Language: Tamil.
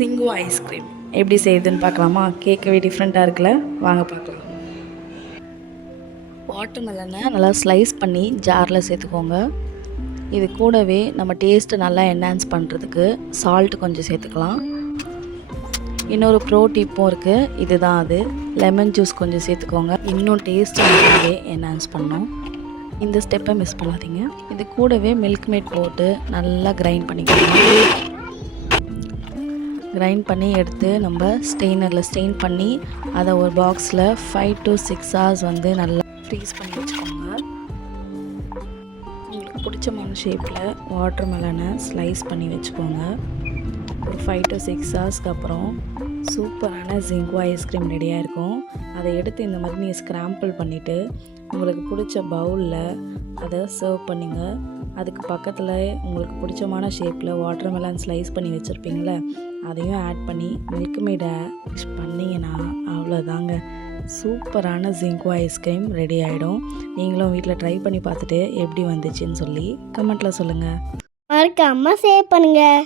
சிங்கு ஐஸ்கிரீம் எப்படி செய்யுதுன்னு பார்க்கலாமா? கேட்கவே டிஃப்ரெண்ட்டாக இருக்குல்ல, வாங்க பார்க்கலாம். வாட்டர்மெலனை நல்லா ஸ்லைஸ் பண்ணி ஜாரில் சேர்த்துக்கோங்க. இது கூடவே நம்ம டேஸ்ட்டு நல்லா என்ஹான்ஸ் பண்ணுறதுக்கு சால்ட் கொஞ்சம் சேர்த்துக்கலாம். இன்னொரு ப்ரோ டிப்பும் இருக்குது, இதுதான் அது. லெமன் ஜூஸ் கொஞ்சம் சேர்த்துக்கோங்க, இன்னும் டேஸ்ட்டு நல்லாவே என்ஹான்ஸ் பண்ணணும். இந்த ஸ்டெப்பை மிஸ் பண்ணாதீங்க. இது கூடவே மில்க் மேட் போட்டு நல்லா கிரைண்ட் பண்ணிக்கோங்க. கிரைண்ட் பண்ணி எடுத்து நம்ம ஸ்டெயினரில் ஸ்டெயின் பண்ணி அதை ஒரு பாக்ஸில் 5 to 6 hours வந்து நல்லா ஃப்ரீஸ் பண்ணி வச்சுக்கோங்க. உங்களுக்கு பிடிச்சமான ஷேப்பில் வாட்டர்மெலனை ஸ்லைஸ் பண்ணி வச்சுக்கோங்க. ஒரு 5 to 6 ஹவர்ஸ்க்கு அப்புறம் சூப்பரான ஜிங்கு ஐஸ்கிரீம் ரெடியாக இருக்கும். அதை எடுத்து இந்த மாதிரி நீங்கள் ஸ்க்ராம்பிள் பண்ணிவிட்டு உங்களுக்கு பிடிச்ச பவுலில் அதை சர்வ் பண்ணிங்க. அதுக்கு பக்கத்தில் உங்களுக்கு பிடிச்சமான ஷேப்பில் வாட்டர்மெலன் ஸ்லைஸ் பண்ணி வச்சுருப்பீங்களே, அதையும் ஆட் பண்ணி மில்க் மேடை மிக்ஸ் பண்ணிங்கன்னா அவ்வளோதாங்க, சூப்பரான ஜிங்கு ஐஸ்கிரீம் ரெடி ஆகிடும். நீங்களும் வீட்டில் ட்ரை பண்ணி பார்த்துட்டு எப்படி வந்துச்சுன்னு சொல்லி கமெண்ட்டில் சொல்லுங்கள். மறக்காமல் சேவ் பண்ணுங்கள்.